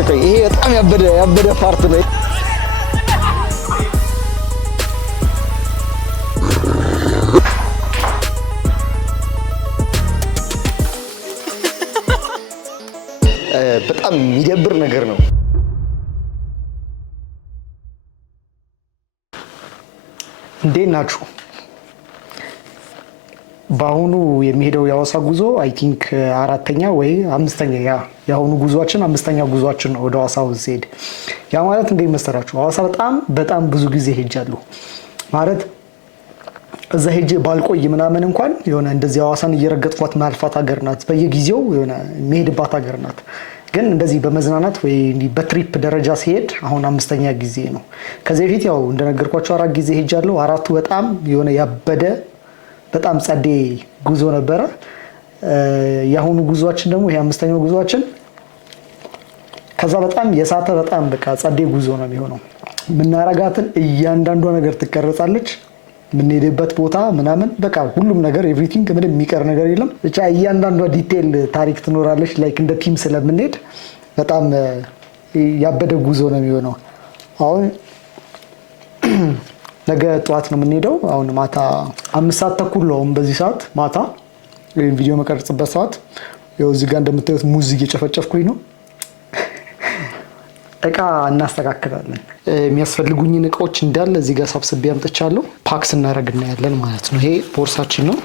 ቆይ ይሄ በጣም ያበደ ፓርት ነው። በጣም የሚደብር ነገር ነው። እንዴት ናችሁ? በአሁኑ የሚሄደው የሐዋሳ ጉዞ አይ ቲንክ አራተኛ ወይ አምስተኛ የአሁኑ ጉዟችን አምስተኛ ጉዟችን ነው ወደ ሐዋሳ ሲሄድ። ያ ማለት እንዴት መሰራችሁ? ሐዋሳ በጣም ብዙ ጊዜ ሄጃለሁ። ማለት እዛ ሄጄ ባልቆይ ምናምን እንኳን የሆነ እንደዚህ ሐዋሳን እየረገጥኳት ማልፋት ሀገር ናት። በየጊዜው የሆነ የሚሄድባት ሀገር ናት። ግን እንደዚህ በመዝናናት ወይ በትሪፕ ደረጃ ሲሄድ አሁን አምስተኛ ጊዜ ነው። ከዚህ በፊት ያው እንደነገርኳቸው 4 ጊዜ ሄጃለሁ። 4ቱ በጣም የሆነ ያበደ በጣም ጸዴ ጉዞ ነበረ። የአሁኑ ጉዟችን ደግሞ ይሄ አምስተኛው ጉዟችን ከዛ በጣም የሳተ በጣም በቃ ጸዴ ጉዞ ነው የሚሆነው። ምናረጋትን እያንዳንዷ ነገር ትቀረጻለች። የምንሄድበት ቦታ ምናምን በቃ ሁሉም ነገር ኤቭሪቲንግ ምንም የሚቀር ነገር የለም። ብቻ እያንዳንዷ ዲቴል ታሪክ ትኖራለች። ላይክ እንደ ቲም ስለምንሄድ በጣም ያበደ ጉዞ ነው የሚሆነው። አሁን ነገ ጠዋት ነው የምንሄደው። አሁን ማታ 5 ሰዓት ተኩል ነው በዚህ ሰዓት ማታ ቪዲዮ መቀረጽበት ሰዓት። ያው እዚህ ጋር እንደምታዩት ሙዝ እየጨፈጨፍኩኝ ነው። እቃ እናስተካክላለን። የሚያስፈልጉኝን እቃዎች እንዳለ እዚህ ጋር ሰብስቤ አምጥቻለሁ። ፓክስ እናደርግ እናያለን ማለት ነው። ይሄ ቦርሳችን ነው።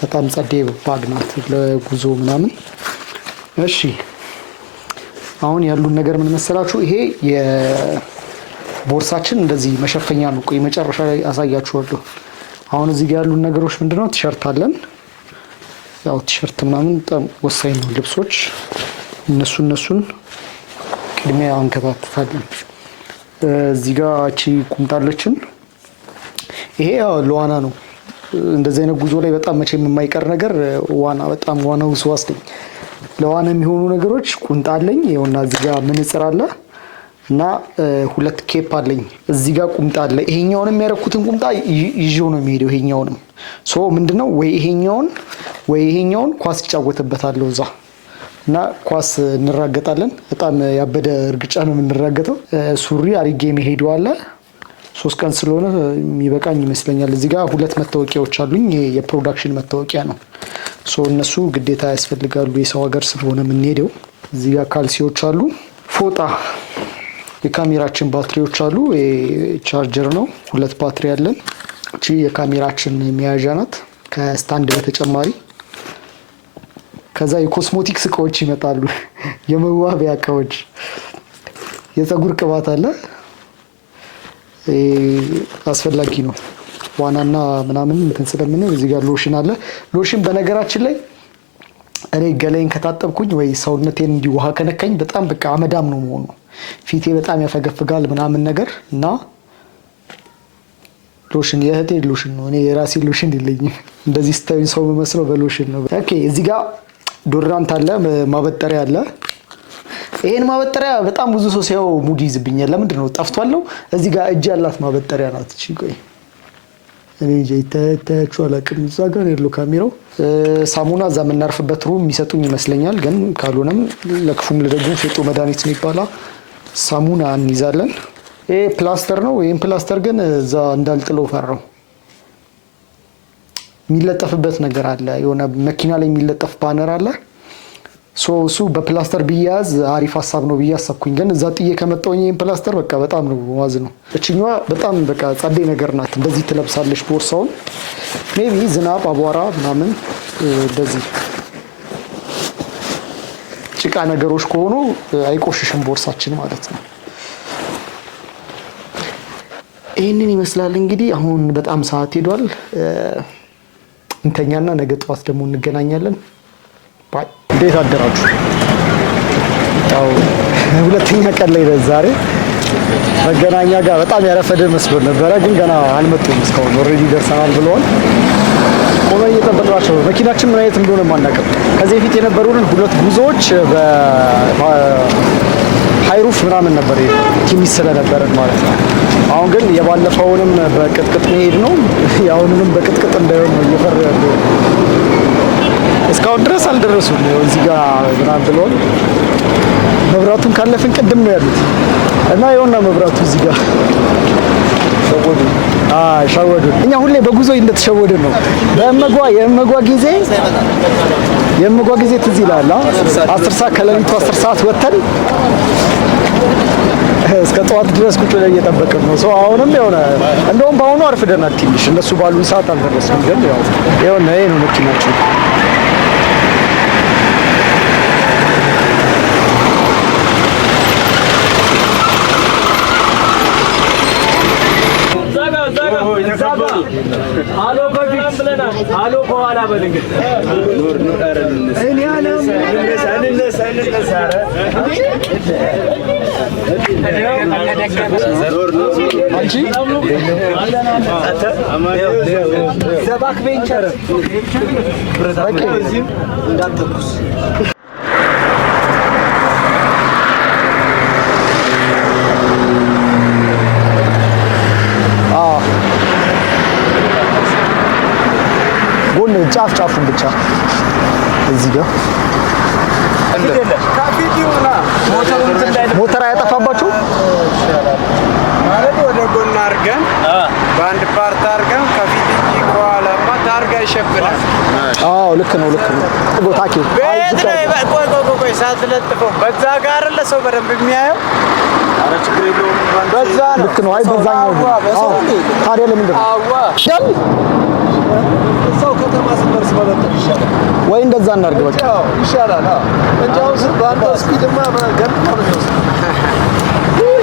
በጣም ጸዴ ባግ ናት ለጉዞ ምናምን። እሺ አሁን ያሉን ነገር ምን መሰላችሁ? ይሄ የቦርሳችን እንደዚህ መሸፈኛ ነው። ቆይ መጨረሻ ላይ አሳያችኋለሁ። አሁን እዚህ ጋር ያሉን ነገሮች ምንድነው? ቲሸርት አለን። ያው ቲሸርት ምናምን በጣም ወሳኝ ነው። ልብሶች እነሱን ቅድሚያ አንከታተታለን። እዚህ ጋር እቺ ቁምጣለችን። ይሄ ያው ለዋና ነው። እንደዚህ አይነት ጉዞ ላይ በጣም መቼም የማይቀር ነገር ዋና። በጣም ዋናው ስዋስኝ ለዋና የሚሆኑ ነገሮች ቁምጣ አለኝ። ይኸውና እዚህ ጋር መነጽር አለ እና 2 ኬፕ አለኝ። እዚህ ጋር ቁምጣ አለ። ይሄኛውንም ያረኩትን ቁምጣ ይዤው ነው የሚሄደው። ይሄኛውንም ምንድነው ወይ ይሄኛውን ኳስ እጫወትበታለሁ እዛ እና ኳስ እንራገጣለን። በጣም ያበደ እርግጫ ነው የምንራገጠው። ሱሪ አሪጌ የሚሄዱ አለ። 3 ቀን ስለሆነ የሚበቃኝ ይመስለኛል። እዚህ ጋር 2 መታወቂያዎች አሉኝ። የፕሮዳክሽን መታወቂያ ነው። እነሱ ግዴታ ያስፈልጋሉ የሰው ሀገር ስለሆነ የምንሄደው። እዚህ ጋር ካልሲዎች አሉ። ፎጣ፣ የካሜራችን ባትሪዎች አሉ። ቻርጀር ነው። 2 ባትሪ አለን። እቺ የካሜራችን መያዣ ናት ከስታንድ በተጨማሪ። ከዛ የኮስሞቲክስ እቃዎች ይመጣሉ። የመዋቢያ እቃዎች፣ የፀጉር ቅባት አለ። አስፈላጊ ነው ዋናና ምናምን እንትን ስለምንል። እዚህ ጋር ሎሽን አለ። ሎሽን በነገራችን ላይ እኔ ገላይን ከታጠብኩኝ ወይ ሰውነቴን እንዲህ ውሃ ከነካኝ በጣም በቃ አመዳም ነው መሆኑ። ፊቴ በጣም ያፈገፍጋል ምናምን ነገር እና ሎሽን የእህቴ ሎሽን ነው። እኔ የራሴ ሎሽን የለኝም። እንደዚህ ስታዩኝ ሰው መስለው በሎሽን ነው። ኦኬ እዚህ ጋር ዶድራንት አለ። ማበጠሪያ አለ። ይሄን ማበጠሪያ በጣም ብዙ ሰው ሲያው ሙድ ይዝብኛል። ለምንድን ነው ጠፍቷለው? እዚህ ጋር እጅ ያላት ማበጠሪያ ናት። እሺ ቆይ እኔ ጀይታችሁ አላቅም። እዛ ጋር ያለው ካሜራው ሳሙና እዛ የምናርፍበት ሩም የሚሰጡኝ ይመስለኛል። ግን ካልሆነም ለክፉም ለደጉም ፌጦ መድኃኒት ነው ይባላል። ሳሙና እንይዛለን። ይሄ ፕላስተር ነው። ይሄን ፕላስተር ግን እዛ እንዳልጥለው ፈራው። የሚለጠፍበት ነገር አለ። የሆነ መኪና ላይ የሚለጠፍ ባነር አለ። እሱ በፕላስተር ቢያዝ አሪፍ ሀሳብ ነው ብዬ አሰብኩኝ። ግን እዛ ጥዬ ከመጣሁኝ ይሄን ፕላስተር በቃ በጣም ነው ዋዝ ነው። እችኛዋ በጣም በቃ ጸዴ ነገር ናት። እንደዚህ ትለብሳለች ቦርሳውን። ሜቢ ዝናብ አቧራ ምናምን እንደዚህ ጭቃ ነገሮች ከሆኑ አይቆሽሽም ቦርሳችን ማለት ነው። ይህንን ይመስላል እንግዲህ። አሁን በጣም ሰዓት ሄዷል። እንተኛና ነገ ጠዋት ደግሞ እንገናኛለን። ባይ። እንዴት አደራችሁ? ያው 2ኛ ቀን ላይ ዛሬ መገናኛ ጋር በጣም ያረፈደ መስሎ ነበረ፣ ግን ገና አልመጡም እስካሁን። ኦልሬዲ ደርሰናል ብለዋል። ቆመን እየጠበቅናቸው ነው። መኪናችን ምን አይነት እንደሆነ ማናውቅም። ከዚህ በፊት የነበሩንን 2 ጉዞዎች በሃይሩፍ ምናምን ነበር ትንሽ ስለነበረን ማለት ነው። አሁን ግን የባለፈውንም በቅጥቅጥ መሄድ ነው። የአሁኑንም በቅጥቅጥ እንዳይሆን ነው እየፈራ ያለው። እስካሁን ድረስ አልደረሱም። እዚህ ጋር ምናምን ብለዋል። መብራቱን ካለፍን ቅድም ነው ያሉት እና የሆነ መብራቱ እዚህ ጋር ሸወዱ። እኛ ሁሌ በጉዞ እንደተሸወድን ነው። የእመጓ ጊዜ ትዝ ይላል። 10 ሰዓት ከሌሊቱ 10 ሰዓት ወተን እስከ ጠዋት ድረስ ቁጭ ብለን እየጠበቅን ነው። ሰው አሁንም የሆነ እንደውም በአሁኑ አርፍደናል ትንሽ። እነሱ ባሉን ሰዓት አልደረስንም፣ ግን ያው የሆነ ይሄ ነው መኪናችን። ጎን ጫፉን ብቻ እዚህ ጋር ሞተር አያጠፋባችሁ ማለት ወደ ጎን አድርገን በአንድ ፓርት አድርገን ከፊት እንጂ ከኋላማ ታርጋ ይሸፍናል። አዎ ልክ ነው። ታኬ ቆይ ሳትለጥፈው በዛ ጋር ለሰው በደንብ የሚያየው በዛ ነው። ልክ ነው። አይ በዛኛው ታዲያ ለምንድን ነው ሰው ከተማ ስትደርስ መለጠፍ ይሻላል ወይ? እንደዛ እናድርግ በቃ ይሻላል። እንጃው በአንድ ስፒድማ ገርሞ ነው የሚወስደው።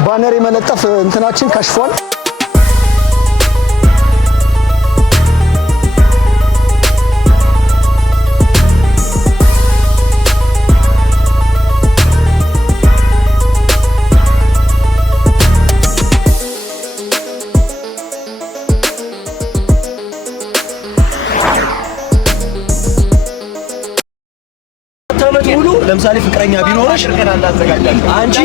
ባነር የመለጠፍ እንትናችን ከሽፏል። ለምሳሌ ፍቅረኛ ቢኖርሽ አንቺ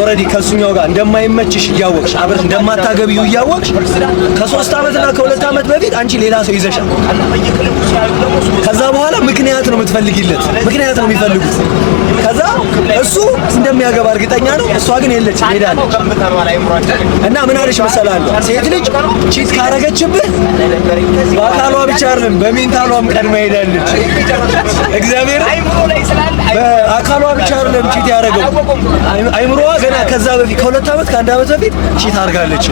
ኦሬዲ ከሱኛው ጋር እንደማይመችሽ እያወቅሽ አብረሽ እንደማታገቢው እያወቅሽ ከ3 አመትና ከ2 አመት በፊት አንቺ ሌላ ሰው ይዘሻል። ከዛ በኋላ ምክንያት ነው የምትፈልጊለት፣ ምክንያት ነው የሚፈልጉት። ከዛ እሱ እንደሚያገባ እርግጠኛ ነው፣ እሷ ግን የለች ሄዳለች። እና ምን አለሽ መሰላል ሴት ልጅ ቺት ካረገችብህ በአካሏ ብቻ አይደለም በሜንታሏም ቀድማ ሄዳለች። እግዚአብሔር በአካሏ ብቻ አይደለም ቺት ያደረገው አይምሮዋ ገና ከዛ በፊት ከ2 አመት ከ1 አመት በፊት ቺት አድርጋለች።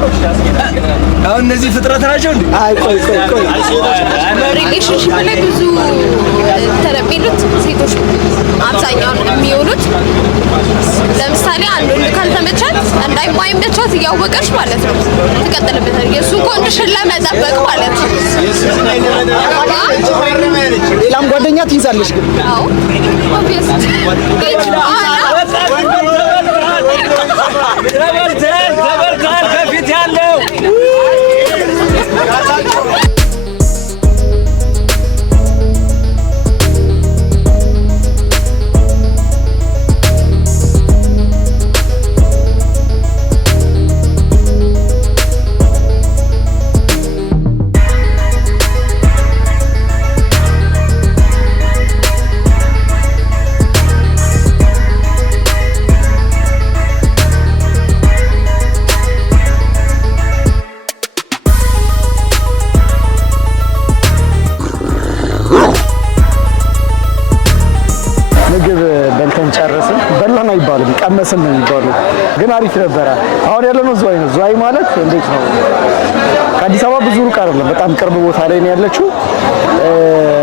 አሁን እነዚህ ፍጥረት ናቸው እንዴ? አይ ቆይ ሪሌሽንሺፕ ላይ ብዙ ተረቢሉት ሴቶች አብዛኛውን የሚሆኑት ለምሳሌ አንድ ወንድ ካልተመቻት እንዳይማይመቻት እያወቀች ማለት ነው ትቀጥልበታለች። የሱ ኮንዲሽን ለመጠበቅ ማለት ነው። ሌላም ጓደኛ ትይዛለች ግን አዎ ኦብቪየስ ተበርታል ከፊት ያለው ቀመስን ነው የሚባለው፣ ግን አሪፍ ነበረ። አሁን ያለነው ዝዋይ ነው። ዝዋይ ማለት እንዴት ነው? ከአዲስ አበባ ብዙ ሩቅ አይደለም፣ በጣም ቅርብ ቦታ ላይ ነው ያለችው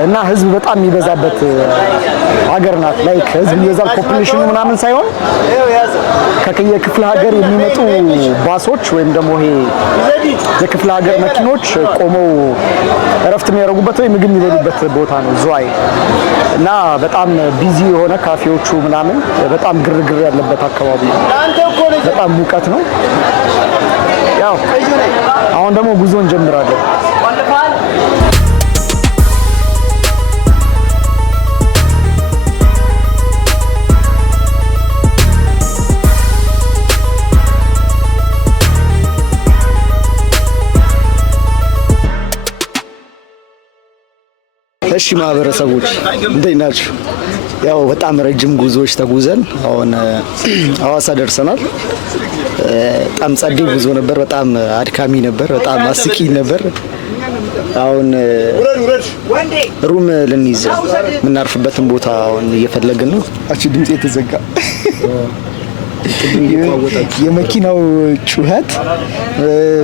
እና ህዝብ በጣም የሚበዛበት ሀገር ናት። ላይክ ህዝብ ይበዛል ፖፑሌሽኑ ምናምን ሳይሆን ከየክፍለ ሀገር የሚመጡ ባሶች ወይም ደግሞ ይሄ የክፍለ ሀገር መኪኖች ቆመው እረፍት የሚያደርጉበት ወይ ምግብ የሚበሉበት ቦታ ነው ዝዋይ እና በጣም ቢዚ የሆነ ካፌዎቹ ምናምን በጣም ግርግር ያለበት አካባቢ ነው። በጣም ሙቀት ነው። ያው አሁን ደግሞ ጉዞ እንጀምራለን። እሺ ማህበረሰቦች እንዴት ናችሁ? ያው በጣም ረጅም ጉዞዎች ተጉዘን አሁን ሐዋሳ ደርሰናል። በጣም ጸዴ ጉዞ ነበር። በጣም አድካሚ ነበር። በጣም አስቂኝ ነበር። አሁን ሩም ልንይዝ የምናርፍበትን ቦታ አሁን እየፈለግን ነው። አቺ ድምጽ የተዘጋ የመኪናው ጩኸት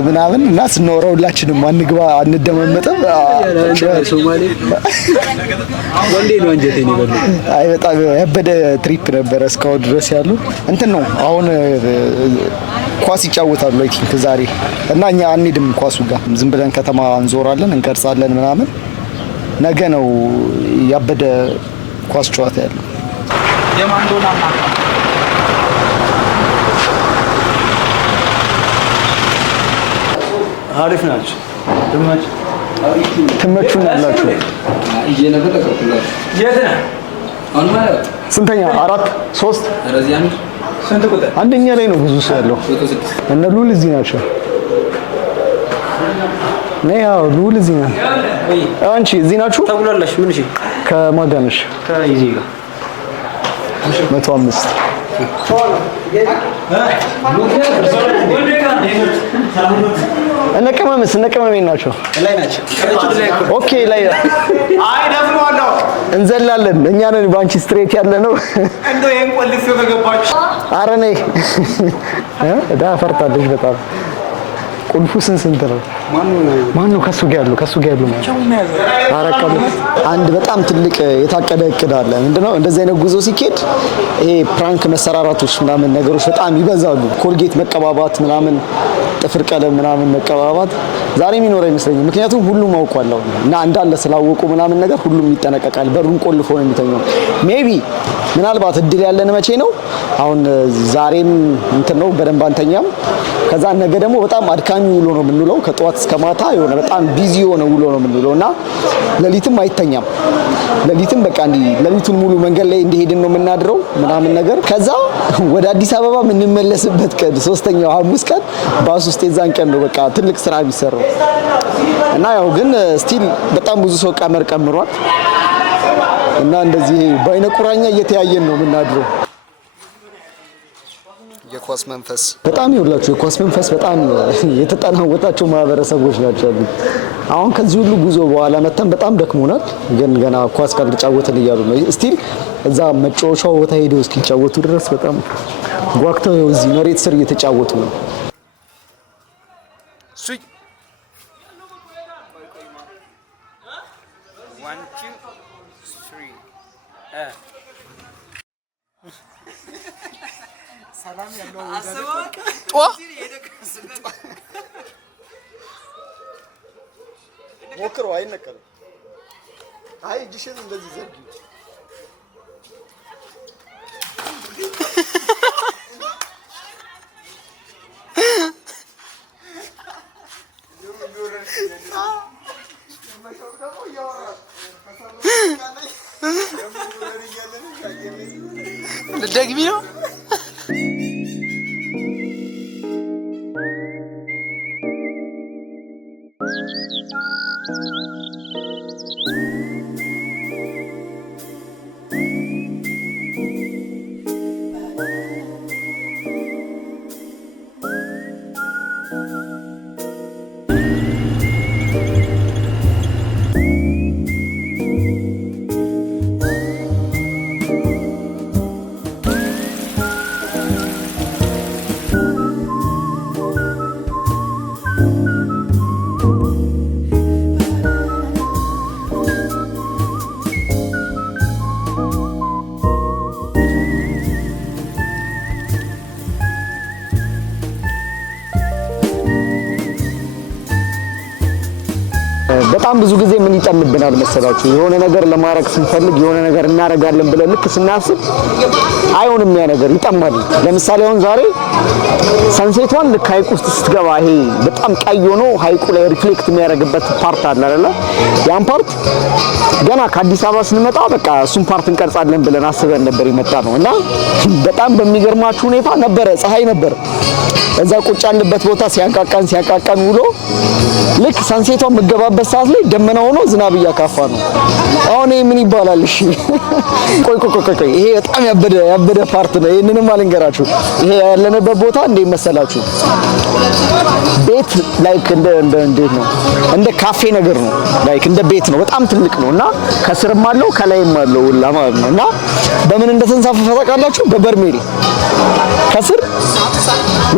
ምናምን እና ስናወራው ሁላችንም አንግባ አንደማመጥም። ሶማሌ ወንዴ ነው አንጀቴን ይበል። አይ በጣም ያበደ ትሪፕ ነበር እስካሁን ድረስ ያሉ እንትን ነው። አሁን ኳስ ይጫወታሉ አይ ቲንክ ዛሬ እና እኛ አንሄድም ኳሱ ጋር ዝም ብለን ከተማ እንዞራለን እንቀርጻለን ምናምን። ነገ ነው ያበደ ኳስ ጨዋታ ያለው። የማንዶናና አሪፍ ናቸው። ትመቹን ያላችሁ የት ነህ? ስንተኛ? 4 3 ስንት ቁጥር? አንደኛ ላይ ነው ብዙ ሰው ያለው። እነ ሉል እዚህ ናቸው። ያው ሉል እዚህ ነው። አንቺ እዚህ ናችሁ? ተጉላላሽ ምን? እሺ ከማጋነሽ ከይዜ ጋር 105 እነቀመሜ ናቸው። ኦኬ ላይ አይ ደፍሯለሁ። እንዘላለን። እኛ ነን ባንቺ ስትሬት ያለ ነው። እንደው ይሄን ቆልፌው ከገባችሁ ኧረ ነይ ዳ ፈርታለች በጣም። ቁልፉ ስንት ነው? ማን ነው ከሱ ጋር ያሉ ማለት አረቀም። አንድ በጣም ትልቅ የታቀደ እቅድ አለ። ምንድነው? እንደዚህ አይነት ጉዞ ሲኬድ ይሄ ፕራንክ መሰራራቶች ምናምን ነገሮች በጣም ይበዛሉ። ኮልጌት መቀባባት ምናምን፣ ጥፍር ቀለም ምናምን መቀባባት ዛሬ የሚኖር አይመስለኝም። ምክንያቱም ሁሉም አውቋል እና እንዳለ ስላወቁ ምናምን ነገር ሁሉም ይጠነቀቃል። በሩን ቆልፎ ነው የሚተኛው። ሜቢ ምናልባት እድል ያለን መቼ ነው? አሁን ዛሬም እንትን ነው በደንብ አንተኛም። ከዛ ነገ ደግሞ በጣም አድካሚ ውሎ ነው የምንውለው። ከጠዋት እስከ ማታ የሆነ በጣም ቢዚ የሆነ ውሎ ነው የምንውለው እና ሌሊትም አይተኛም። ሌሊትም በቃ ሌሊቱን ሙሉ መንገድ ላይ እንደሄድን ነው የምናድረው ምናምን ነገር። ከዛ ወደ አዲስ አበባ የምንመለስበት ቀን ሶስተኛው ሐሙስ ቀን ባስ ውስጥ የዛን ቀን ነው በቃ ትልቅ ስራ የሚሰራው እና ያው ግን ስቲል በጣም ብዙ ሰው ቀመር ቀምሯል እና እንደዚህ በአይነ ቁራኛ እየተያየን ነው የምናድረው። የኳስ መንፈስ በጣም ይውላችሁ። የኳስ መንፈስ በጣም የተጠናወታቸው ማህበረሰቦች ናቸው። አሁን ከዚህ ሁሉ ጉዞ በኋላ መተን በጣም ደክሞናል፣ ግን ገና ኳስ ካልተጫወትን እያሉ ነው። ስቲል እዛ መጫወቻው ቦታ ሄደው እስኪጫወቱ ድረስ በጣም ጓግተው እዚህ መሬት ስር እየተጫወቱ ነው። ሰላም ያለው ሞክረው አይነቀልም። አይ እጅሽን እንደዚህ ዘርጊ። ደግሚ ነው በጣም ብዙ ጊዜ ምን ይጠምብናል መሰላችሁ? የሆነ ነገር ለማድረግ ስንፈልግ የሆነ ነገር እናደርጋለን ብለን ልክ ስናስብ አይሆንም፣ ያ ነገር ይጠማል። ለምሳሌ አሁን ዛሬ ሰንሴቷን ልክ ሀይቅ ውስጥ ስትገባ ይሄ በጣም ቀይ ሆኖ ሀይቁ ላይ ሪፍሌክት የሚያደርግበት ፓርት አለ አይደለ? ያን ፓርት ገና ከአዲስ አበባ ስንመጣ በቃ እሱን ፓርት እንቀርጻለን ብለን አስበን ነበር የመጣ ነው እና በጣም በሚገርማችሁ ሁኔታ ነበረ ፀሐይ ነበር እዛ ቁጭ ያለበት ቦታ ሲያቃቃን ውሎ ልክ ሰንሴቷን መገባበት በምንሄድበት ሰዓት ላይ ደመና ሆኖ ዝናብ እያካፋ ነው። አሁን ይሄ ምን ይባላል? እሺ ቆይ ይሄ በጣም ያበደ ፓርት ነው። ይሄንንም አልንገራችሁ። ይሄ ያለንበት ቦታ እንዴት መሰላችሁ? ቤት ላይክ እንዴት ነው? እንደ ካፌ ነገር ነው። ላይክ እንደ ቤት ነው። በጣም ትልቅ ነው እና ከስርም አለው ከላይም አለው ሁላ ማለት ነው። እና በምን እንደተንሳፈፈ ታውቃላችሁ? በበርሜል ከስር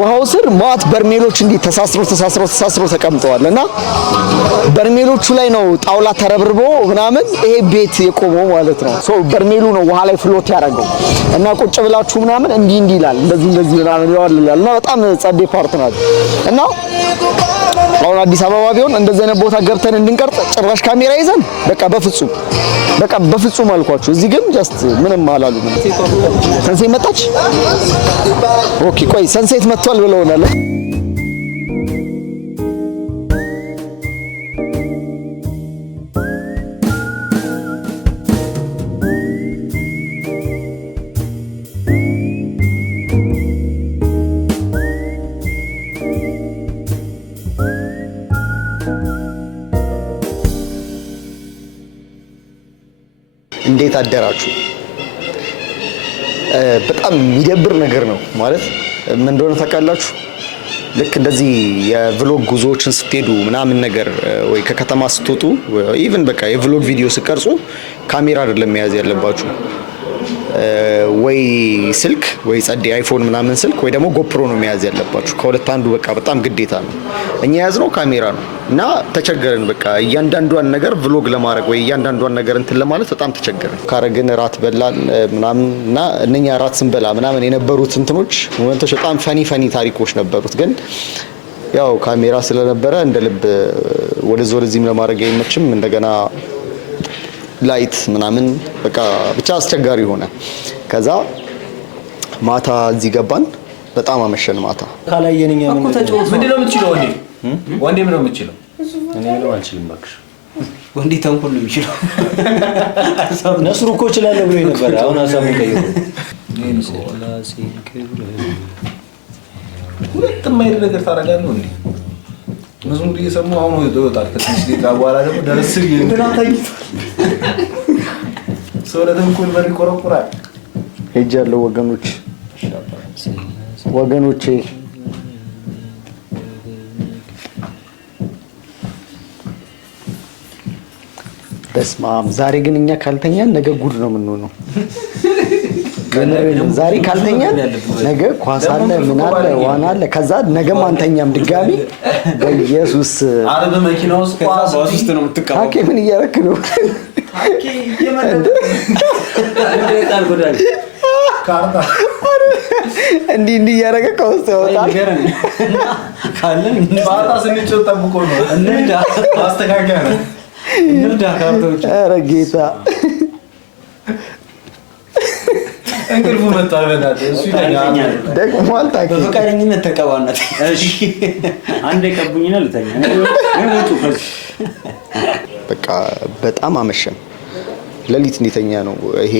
ውሃው ስር ማት በርሜሎች እንዲህ ተሳስረው ተቀምጠዋል እና በርሜሎቹ ላይ ነው ጣውላ ተረብርቦ ምናምን ይሄ ቤት የቆመው ማለት ነው። ሶ በርሜሉ ነው ውሃ ላይ ፍሎት ያደረገው እና ቁጭ ብላችሁ ምናምን እንዲህ ይላል እንደዚህ ምናምን ይዋልላል እና በጣም ጸዴ ፓርት ናት እና አሁን አዲስ አበባ ቢሆን እንደዚህ አይነት ቦታ ገብተን እንድንቀርጽ ጭራሽ ካሜራ ይዘን በቃ በፍጹም አልኳችሁ። እዚህ ግን ጀስት ምንም አላሉ። ሰንሴት መጣች። ኦኬ ቆይ ሰንሴት መጥቷል ብለውናል። እንዴት አደራችሁ? በጣም የሚደብር ነገር ነው ማለት ምን እንደሆነ ታውቃላችሁ? ልክ እንደዚህ የቭሎግ ጉዞዎችን ስትሄዱ ምናምን ነገር ወይ ከከተማ ስትወጡ ኢቭን በቃ የቭሎግ ቪዲዮ ስትቀርጹ ካሜራ አይደለም መያዝ ያለባችሁ፣ ወይ ስልክ ወይ ጸዴ አይፎን ምናምን ስልክ ወይ ደግሞ ጎፕሮ ነው መያዝ ያለባችሁ። ከሁለት አንዱ በቃ በጣም ግዴታ ነው። እኛ ያዝነው ካሜራ ነው እና ተቸገረን። በቃ እያንዳንዷን ነገር ቭሎግ ለማድረግ ወይ እያንዳንዷን ነገር እንትን ለማለት በጣም ተቸገረን። ካረግን ራት በላን ምናምን እና እነኛ ራት ስንበላ ምናምን የነበሩት እንትኖች ሞመንቶች በጣም ፈኒ ታሪኮች ነበሩት። ግን ያው ካሜራ ስለነበረ እንደ ልብ ወደዚህም ለማድረግ አይመችም። እንደገና ላይት ምናምን በቃ ብቻ አስቸጋሪ ሆነ። ከዛ ማታ እዚህ ገባን። በጣም አመሸን። ማታ ካላየንኛ ምንድነው የምትችለው? ወንዴ ምንድነው የምትችለው? እኔ ነው አልችልም እባክሽ። ወንዴ ተንኮል ነው የሚችለው። ነስሩ እኮ እችላለሁ ብሎ ነበር። አሁን ሀሳቡን ቀይሮ ሁለት የማይል ነገር ታደርጋለህ እንዴ? መዝሙር እየሰሙ አሁን ይወጣል። ከትንሽ ደቂቃ በኋላ ደግሞ ደረስ ይላል። ሰው ለተንኮል በር ይቆረቁራል። ሄጃለሁ ወገኖቼ በስመ አብ። ዛሬ ግን እኛ ካልተኛን ነገ ጉድ ነው የምንሆነው። ዛሬ ካልተኛን ነገ ኳስ አለ፣ ምን አለ፣ ዋና አለ። ከዛ ነገም አንተኛም ድጋሚ። በኢየሱስ አረብ መኪና ውስጥ ኳስ ውስጥ ነው የምትቀበለው። ሀኬ ምን እያደረክ ነው? ሀኬ እየመረጠ እንደቃል ጎዳል ካርታ እንዲህ እያደረገ ከውስጥ ያወጣል። ካለን ባታ ስንጮህ ጠብቆ ነው እንዳ ማስተካከያ ነው እንዳ ካርታዎች። ኧረ ጌታ እንቅልፉ መጣል። በእናትህ እሱ ይተኛል ደግሞ አልታከ በፈቃደኝነት ተቀባናት። እሺ አንዴ ቀቡኝና ልተኛ ነው። በቃ በጣም አመሸን። ሌሊት እንዲተኛ ነው። ይሄ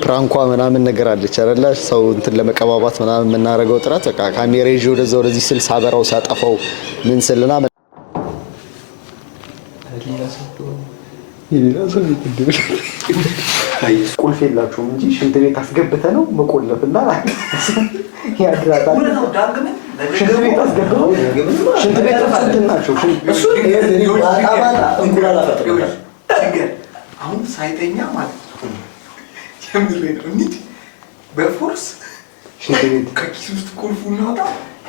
ፕራንኳ ምናምን ነገር አለች አይደለ? ሰው እንትን ለመቀባባት ምናምን የምናደርገው ጥረት በቃ ካሜራ ይዤ ወደዚህ ስል ሳበራው ሳጠፋው ምን ስልና ቁልፍ የላችሁም እንጂ ሽንት ቤት አስገብተህ ነው መቆለፍና ያድራታል። ሽንት ቤት አስገብተው ሽንት ቤት እንትን ናቸው። አሁን ሳይተኛ ማለት ነው የምሬን ነው። እንዴ በፎርስ ሽንት ቤት ከኪስ ውስጥ ቁልፉን እናውጣ፣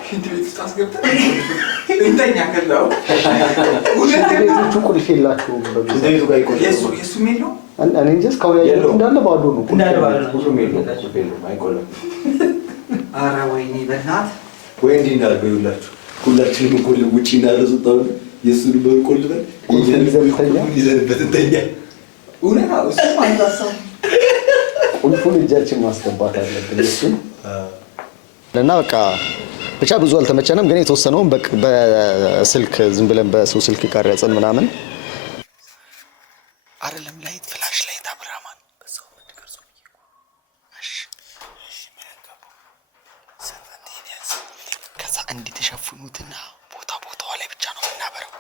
ሽንት ቤት ውስጥ አስገብተን እንተኛ። ከዛው ሽንት ቤቶቹ ቁልፍ የላቸውም። እንደዚህ ጋር ይቆያል። የሱም የለውም። እኔ እንጂ እስካሁን ያየሁት እንዳለ ባዶ ነው። እንዳለ ባዶ ነው። ቁልፍ የለውም። አይቆልም። ኧረ ወይኔ በእናትህ ወይ እንዲህ እንዳደረገው ይኸውላችሁ፣ ሁላችንም ቁልፍ ውጪ እንዳደረሱት የእሱን በቆልበን ይዘንበት እንተኛ። እውነት ነው። እሱ ማለት አሳብ ቁልፉን እጃችን ማስገባት አለብን። እሱ እና በቃ ብቻ ብዙ አልተመቸንም፣ ግን የተወሰነውን በስልክ ዝም ብለን በሰው ስልክ ቀረጽን ምናምን አይደለም። ላይት ፍላሽ ላይት አብራማን በሰው ምንድቀርጹ ከዛ እንዲህ ተሸፍኑትና ቦታዋ ላይ ብቻ ነው የምናበረው።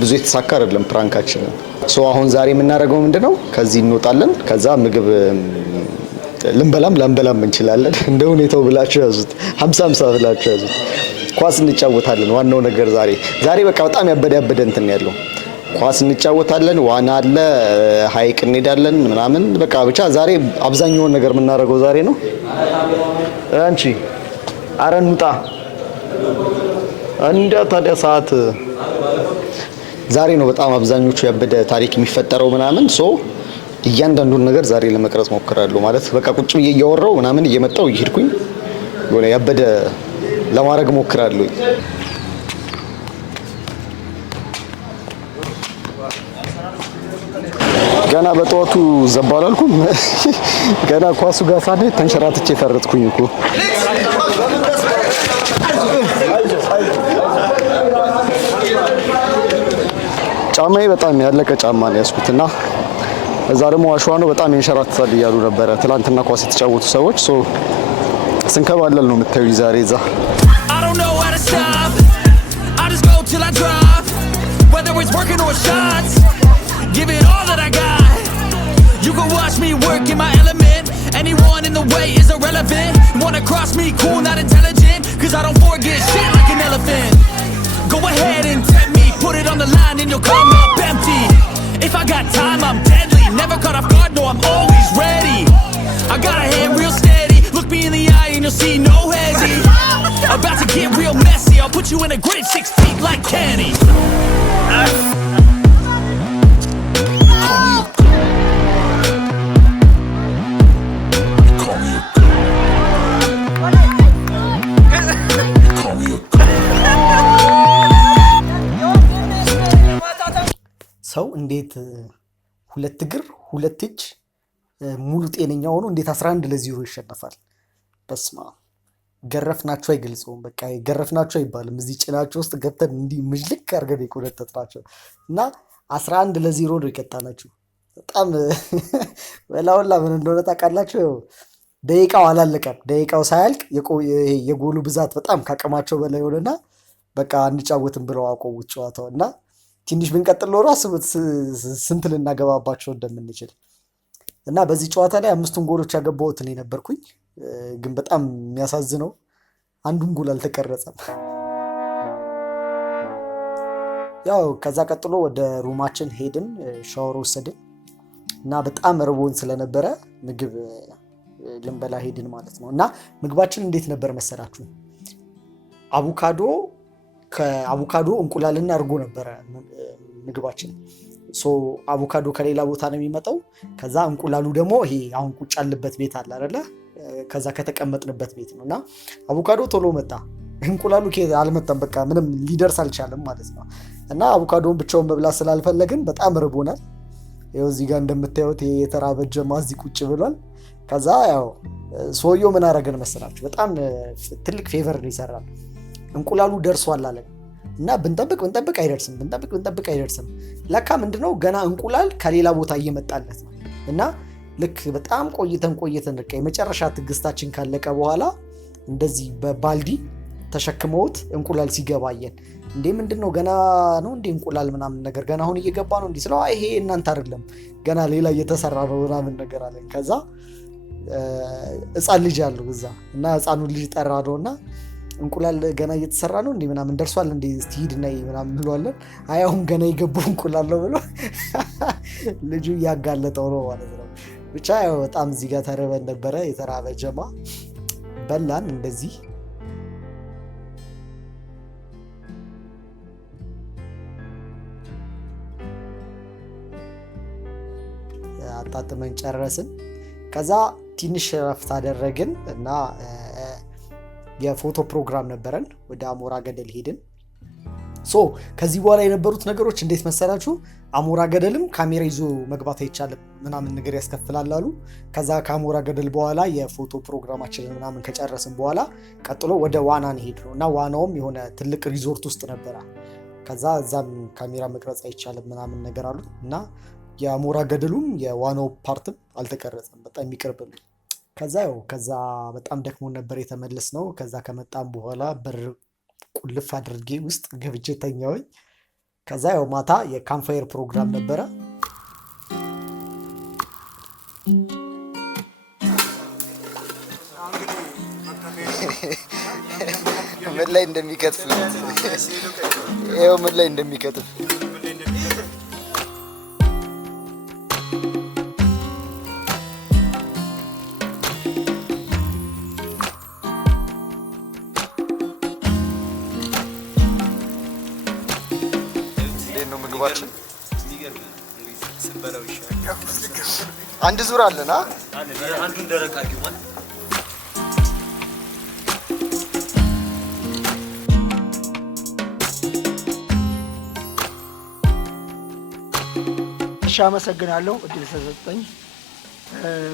ብዙ የተሳካ አይደለም ፕራንካችን። ሶ አሁን ዛሬ የምናደርገው ምንድነው ከዚህ እንወጣለን። ከዛ ምግብ ልንበላም ላንበላም እንችላለን እንደ ሁኔታው ብላችሁ ያዙት። 50 ብላችሁ ያዙት። ኳስ እንጫወታለን። ዋናው ነገር ዛሬ በቃ በጣም ያበደ እንትን ያለው ኳስ እንጫወታለን፣ ዋና አለ፣ ሀይቅ እንሄዳለን ምናምን በቃ ብቻ ዛሬ አብዛኛውን ነገር የምናደርገው ዛሬ ነው። አንቺ ኧረ እንውጣ እንደ ታዲያ ሰዓት ዛሬ ነው በጣም አብዛኞቹ ያበደ ታሪክ የሚፈጠረው ምናምን። ሶ እያንዳንዱን ነገር ዛሬ ለመቅረጽ ሞክራለሁ ማለት በቃ ቁጭ ብዬ እያወራው ምናምን እየመጣው እየሄድኩኝ የሆነ ያበደ ለማድረግ ሞክራለሁ። ገና በጠዋቱ ዘባላልኩም ገና ኳሱ ጋር ሳለ ተንሸራትቼ ፈረጥኩኝ እኮ። ጫማዬ በጣም ያለቀ ጫማ ነው ያስኩትና እዛ ደግሞ አሸዋ ነው በጣም ይንሸራትታል እያሉ ነበረ ትላንትና ኳስ የተጫወቱ ሰዎች። ሶ ስንከባለል ነው የምታዩኝ ዛሬ እዛ። Give it all that I got. You can watch me work in my element. Anyone in the way is irrelevant. You wanna cross me, cool, not intelligent. Cause I don't forget shit like an elephant. Go ahead and tempt me. Put it on the line and you'll come up empty. If I got time, I'm deadly. Never caught off guard, no, I'm always ready. I got a hand real steady. Look me in the eye and you'll see no hezzy. About to get real messy. I'll put you in a grave 6 feet like Kenny. ሰው እንዴት 2 እግር 2 እጅ ሙሉ ጤነኛ ሆኖ እንዴት 11-0 ይሸነፋል? በስማ ገረፍናቸው አይገልጸውም። በቃ ገረፍናቸው አይባልም። እዚህ ጭናቸው ውስጥ ገብተን እንዲህ ምጅልክ አድርገን የቆነጠጥናቸው እና 11-0 ነው የቀጣናቸው። በጣም ወላወላ ምን እንደሆነ ታውቃላችሁ? ደቂቃው አላለቀም። ደቂቃው ሳያልቅ የጎሉ ብዛት በጣም ካቀማቸው በላይ ሆነና በቃ አንጫወትም ብለው አቆሙት ጨዋታው እና ትንሽ ብንቀጥል ኖሮ አስቡት ስንት ልናገባባቸው እንደምንችል። እና በዚህ ጨዋታ ላይ 5 ጎሎች ያገባሁት እኔ ነበርኩኝ። ግን በጣም የሚያሳዝነው አንዱን ጎል አልተቀረጸም። ያው ከዛ ቀጥሎ ወደ ሩማችን ሄድን፣ ሻወር ወሰድን እና በጣም ርቦን ስለነበረ ምግብ ልንበላ ሄድን ማለት ነው። እና ምግባችን እንዴት ነበር መሰላችሁ? ከአቮካዶ እንቁላልና እርጎ ነበረ ምግባችን። አቮካዶ ከሌላ ቦታ ነው የሚመጣው። ከዛ እንቁላሉ ደግሞ ይሄ አሁን ቁጭ ያለበት ቤት አለ አይደለ? ከዛ ከተቀመጥንበት ቤት ነው። እና አቮካዶ ቶሎ መጣ፣ እንቁላሉ አልመጣም። በቃ ምንም ሊደርስ አልቻለም ማለት ነው። እና አቮካዶን ብቻውን መብላት ስላልፈለግን በጣም ርቦናል። ይኸው እዚህ ጋር እንደምታዩት የተራበ ጀማ እዚህ ቁጭ ብሏል። ከዛ ያው ሰውየው ምን አደረገን መሰላችሁ? በጣም ትልቅ ፌቨር ነው ይሰራል። እንቁላሉ ደርሷል አለን እና ብንጠብቅ አይደርስም። ለካ ምንድነው ገና እንቁላል ከሌላ ቦታ እየመጣለት ነው። እና ልክ በጣም ቆይተን በቃ የመጨረሻ ትግስታችን ካለቀ በኋላ እንደዚህ በባልዲ ተሸክመውት እንቁላል ሲገባየን እንዴ ምንድነው ገና ነው እንዴ እንቁላል ምናምን ነገር ገና አሁን እየገባ ነው እንዴ ስለው ይሄ እናንተ አይደለም ገና ሌላ እየተሰራ ነው ምናምን ነገር አለን። ከዛ ህፃን ልጅ አለው እዛ እና ህፃኑን ልጅ ጠራ ነውና እንቁላል ገና እየተሰራ ነው እንዴ ምናምን ደርሷል እንዴ እስቲ ሂድና ምናምን እንለዋለን። አይ አሁን ገና የገባው እንቁላል ነው ብሎ ልጁ ያጋለጠው ነው ማለት ነው። ብቻ ያው በጣም እዚህ ጋር ተርበን ነበረ። የተራበ ጀማ በላን እንደዚህ አጣጥመን ጨረስን። ከዛ ትንሽ ረፍት አደረግን እና የፎቶ ፕሮግራም ነበረን። ወደ አሞራ ገደል ሄድን። ከዚህ በኋላ የነበሩት ነገሮች እንዴት መሰላችሁ? አሞራ ገደልም ካሜራ ይዞ መግባት አይቻልም ምናምን ነገር ያስከፍላል አሉ። ከዛ ከአሞራ ገደል በኋላ የፎቶ ፕሮግራማችንን ምናምን ከጨረስን በኋላ ቀጥሎ ወደ ዋና ሄድ ነው እና ዋናውም የሆነ ትልቅ ሪዞርት ውስጥ ነበረ። ከዛ እዛም ካሜራ መቅረጽ አይቻልም ምናምን ነገር አሉ እና የአሞራ ገደሉም የዋናው ፓርትም አልተቀረጸም። በጣም ይቅርብልኝ። ከዛ በጣም ደክሞን ነበር የተመለስ ነው። ከዛ ከመጣም በኋላ በር ቁልፍ አድርጌ ውስጥ ገብቼ ተኛሁኝ። ከዛ ያው ማታ የካምፋየር ፕሮግራም ነበረ። ምን ላይ እንደሚከትፍ ይኸው ምን ላይ እንደሚከትፍ አንድ ዙር አለና አንዱን ደረቅ አድርጊው ማለት እሺ አመሰግናለሁ እድል ስለሰጠኝ።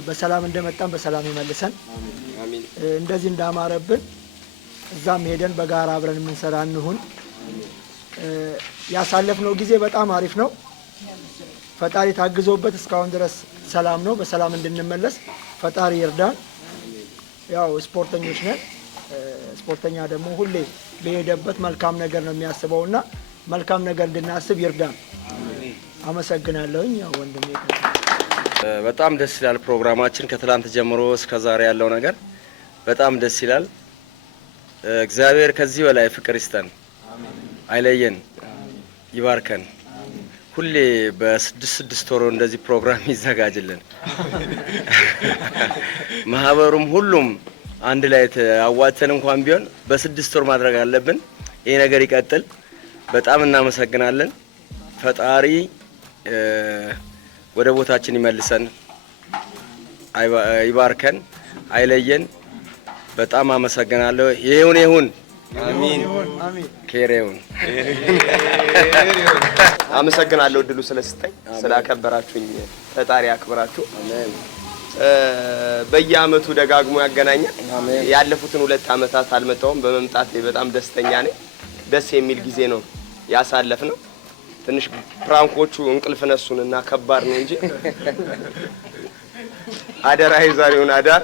በሰላም እንደመጣን በሰላም ይመልሰን። አሜን። እንደዚህ እንዳማረብን እዛም ሄደን በጋራ አብረን የምንሰራ እንሁን። ያሳለፍነው ጊዜ በጣም አሪፍ ነው። ፈጣሪ ታግዞበት እስካሁን ድረስ ሰላም ነው። በሰላም እንድንመለስ ፈጣሪ ይርዳን። ያው ስፖርተኞች ነን። ስፖርተኛ ደግሞ ሁሌ በሄደበት መልካም ነገር ነው የሚያስበውና መልካም ነገር እንድናስብ ይርዳን። አመሰግናለሁኝ። ያው ወንድሜ በጣም ደስ ይላል ፕሮግራማችን ከትላንት ጀምሮ እስከ ዛሬ ያለው ነገር በጣም ደስ ይላል። እግዚአብሔር ከዚህ በላይ ፍቅር ይስጠን፣ አይለየን፣ ይባርከን። ሁሌ በስድስት ወር እንደዚህ ፕሮግራም ይዘጋጅልን። ማህበሩም ሁሉም አንድ ላይ አዋተን እንኳን ቢሆን በስድስት ወር ማድረግ አለብን። ይሄ ነገር ይቀጥል። በጣም እናመሰግናለን። ፈጣሪ ወደ ቦታችን ይመልሰን፣ ይባርከን፣ አይለየን። በጣም አመሰግናለሁ። ይሁን አሜን። ኬሬውን አመሰግናለሁ እድሉ ስለሰጠኝ ስላከበራችሁኝ። ፈጣሪ አክብራችሁ በየአመቱ ደጋግሞ ያገናኛል። ያለፉትን 2 አመታት አልመጣሁም። በመምጣቴ በጣም ደስተኛ ነኝ። ደስ የሚል ጊዜ ነው ያሳለፍነው። ትንሽ ፕራንኮቹ እንቅልፍ ነሱንና ከባድ ነው እንጂ አደራ የዛሬውን አዳር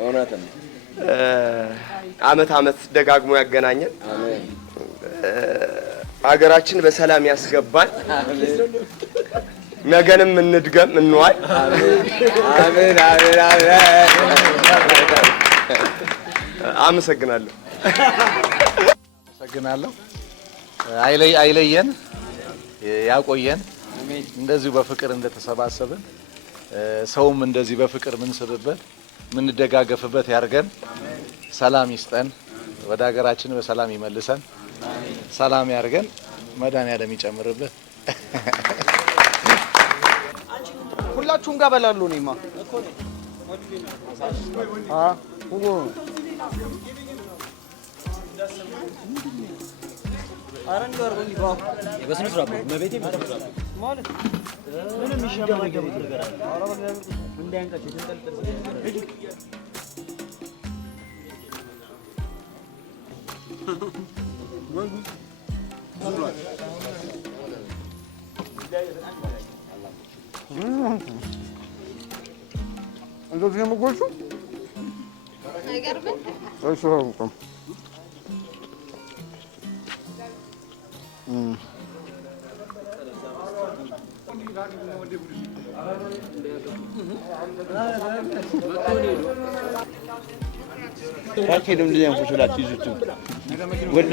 እውነት ነው። አመት ደጋግሞ ያገናኘን። ሀገራችን በሰላም ያስገባን። ነገንም እንድገም እንዋል። አሜን አሜን አሜን። አመሰግናለሁ። አመሰግናለሁ። አይለየን፣ ያቆየን። እንደዚሁ በፍቅር እንደተሰባሰብን ሰውም እንደዚህ በፍቅር ምንስብበት ምንደጋገፍበት ያርገን። ሰላም ይስጠን። ወደ ሀገራችን በሰላም ይመልሰን። ሰላም ያርገን። መድኃኒዓለም ይጨምርበት። ሁላችሁም ጋር በላሉ ነኝማ እንደዚህ ነው ጎሹ አይገርምም? እሺ አሁን ታኬደም እንደዚህ አንፎሽላችሁ ይዙት ወደ